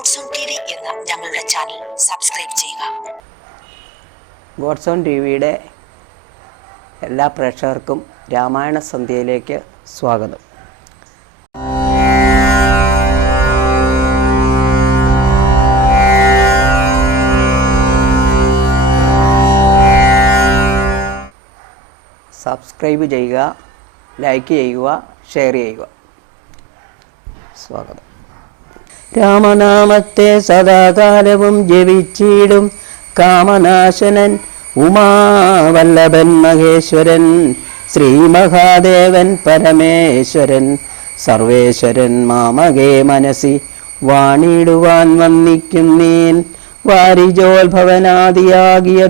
God's own T എന്ന ഞങ്ങളുടെ channel subscribe ചെയ്യുക. ഗോഡ്സ് ഓൺ ടി വിയുടെ എല്ലാ പ്രേക്ഷകർക്കും രാമായണ സന്ധ്യയിലേക്ക് സ്വാഗതം. സബ്സ്ക്രൈബ് ചെയ്യുക ലൈക്ക് ചെയ്യുക ഷെയർ ചെയ്യുക. സ്വാഗതം. രാമനാമത്തെ സദാകാലവും ജപിച്ചിടും കാമനാശനൻ ഉമാവല്ലഭൻ മഹേശ്വരൻ ശ്രീ മഹാദേവൻ പരമേശ്വരൻ. സർവേശ്വരൻ മാമകേ മനസി വാണിടുവാൻ വന്നിക്കുന്നേൻ വാരിജോത്ഭവനാദിയാകിയ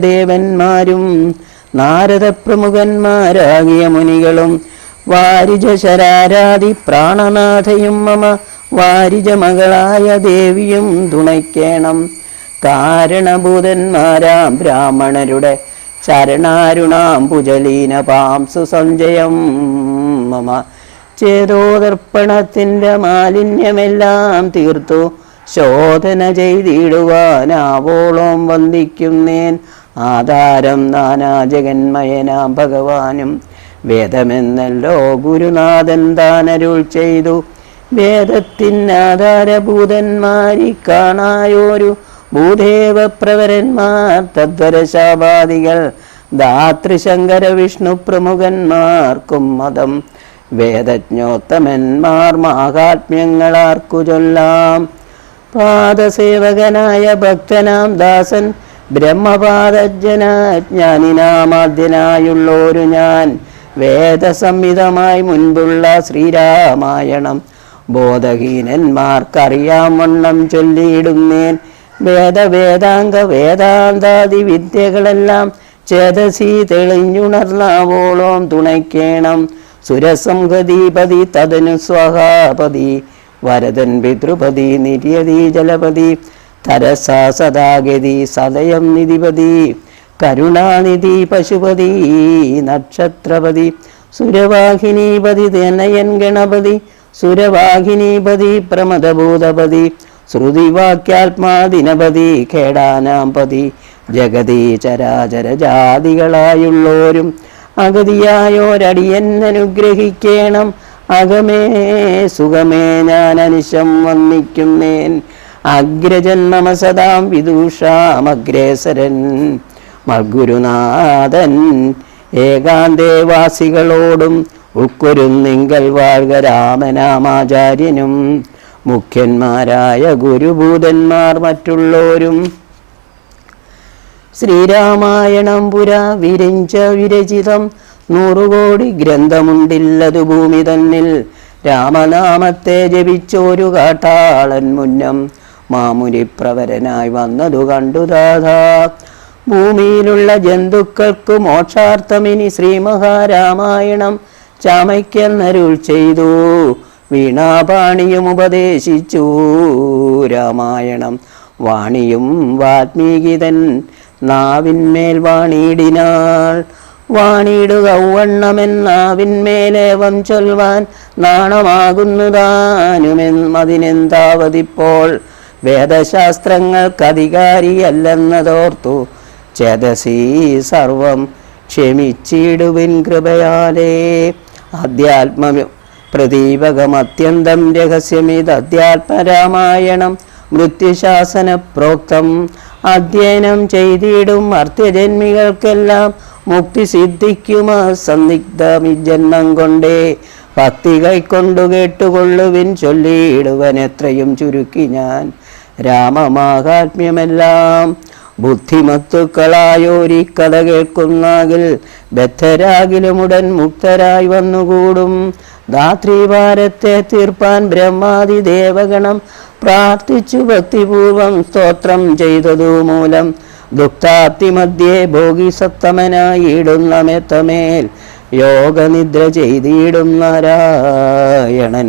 ദേവന്മാരും നാരദ പ്രമുഖന്മാരാകിയ മുനികളും വാരിജ ശരാരാതി പ്രാണനാഥയും മമ വാരിജ മകളായ ദേവിയും തുണയ്ക്കേണം. കാരണഭൂതന്മാരാം ബ്രാഹ്മണരുടെ ചരണാരുണാം പുജലീന പാംസു സഞ്ജയം മമ ചേതോദർപ്പണത്തിന്റെ മാലിന്യമെല്ലാം തീർത്തു. ശോധന ചെയ്തിടുവാനാവോളം വന്ദിക്കുന്നേൻ ആധാരം നാനാ ജഗന്മയനാം ഭഗവാനും. വേദമെന്നല്ലോ ഗുരുനാഥൻ താനരുൾ ചെയ്തു. വേദത്തിനാധാരഭൂതന്മാരി കാണായോരു ഭൂദേവ പ്രവരന്മാർ തദ്വരശാപാദികൾ ധാതൃശങ്കര വിഷ്ണു പ്രമുഖന്മാർക്കും മതം. വേദജ്ഞോത്തമന്മാർ മാഹാത്മ്യങ്ങളാർക്കു ചൊല്ലാം. പാദസേവകനായ ഭക്തനാം ദാസൻ ബ്രഹ്മപാദജ്ഞന ജ്ഞാനിനാമാദ്യനായുള്ളോരു ഞാൻ. വേദസംഹിതമായി മുൻപുള്ള ശ്രീരാമായണം. ബോധഹീനന്മാർക്കറിയാം വണ്ണം ചൊല്ലിയിടുന്നേൻ. വേദവേദാംഗ വേദാന്താദി വിദ്യകളെല്ലാം ചേതസി തെളിഞ്ഞുണർന്നാവോളം തുണയ്ക്കേണം. സുരസംഹതീപതി തദനു സ്വഹാപതി. വരതൻ പിതൃപതി നിര്യതി ജലപതി. തരസാ സദാഗതി സദയം നിധിപതി. കരുണാനിധി പശുപതി നക്ഷത്രപതി. സുരവാഹിനീപതി തനയൻ ഗണപതി. സുരവാഹിനീപതി പ്രമദഭൂതപതി ശ്രുതിവാക്യാത്മാദിനപതി ഖേടാനാംപതി ജഗതി ചരാചര ജാതികളായുള്ളോരും അഗതിയായോരടിയൻ അനുഗ്രഹിക്കേണം അകമേ സുഖമേ ഞാൻ അനിശം വന്നിക്കുന്നേൻ. അഗ്രജന്മമ സദാം വിദൂഷാമഗ്രേസരൻ മഗുരുനാഥൻ ഏകാന്തേവാസികളോടും ഉക്കൊരുന്നിങ്കൽ വാഴ്ക രാമനാമാചാര്യനും. മുഖ്യന്മാരായ ഗുരുഭൂതന്മാർ മറ്റുള്ളോരും. ശ്രീരാമായണം പുര വിരിഞ്ച വിരചിതം. നൂറുകോടി ഗ്രന്ഥമുണ്ടില്ലതു ഭൂമി തന്നിൽ. രാമനാമത്തെ ജപിച്ചോരു കാട്ടാളൻ മുന്നം. മാമുനിപ്രവരനായി വന്നതു കണ്ടു ഭൂമിയിലുള്ള ജന്തുക്കൾക്ക് മോക്ഷാർത്ഥമിനി ശ്രീമഹാരാമായണം. ചമയ്ക്കെന്നരുൾ ചെയ്തു. വീണാപാണിയും ഉപദേശിച്ചു. രാമായണം വാണിയും വാത്മീകിതൻ നാവിന്മേൽ വാണിയിടിനാൾ. വാണിയിടുക ഔവണ്ണമെന്നാവിന്മേലേവം ചൊൽവാൻ നാണമാകുന്നതാനുമെന്നതിനെന്താവതിപ്പോൾ വേദശാസ്ത്രങ്ങൾക്കധികാരിയല്ലെന്നതോർത്തു. ചേതസീ സർവം ക്ഷമിച്ചിടുവിൻ കൃപയാലേ. അധ്യാത്മ പ്രദീപകമത്യന്തം രഹസ്യമിത് അധ്യാത്മരാമായണം മൃത്യുശാസന പ്രോക്തം അധ്യയനം ചെയ്തിടും അർത്ഥജന്മികൾക്കെല്ലാം മുക്തി സിദ്ധിക്കുമ സന്ദിഗ്ധമി ജന്മം കൊണ്ടേ ഭക്തി കൈക്കൊണ്ടു കേട്ടുകൊള്ളുവിൻ ചൊല്ലിയിടുവൻ എത്രയും ചുരുക്കി ഞാൻ. രാമമാഹാത്മ്യമെല്ലാം ബുദ്ധിമത്തുക്കളായോരി കഥ കേൾക്കുന്നാകിൽ ബദ്ധരാകിലുമുടൻ മുക്തരായി വന്നുകൂടും. ധാത്രിവാരത്തെ തീർപ്പാൻ ബ്രഹ്മാതി ദേവഗണം പ്രാർത്ഥിച്ചു ഭക്തിപൂർവം സ്തോത്രം ചെയ്തതു മൂലം ദുഃഖാപ്തി മധ്യേ ഭോഗിസത്തമനായിടുന്ന മെത്തമേൽ യോഗനിദ്ര ചെയ്തിടും നാരായണൻ.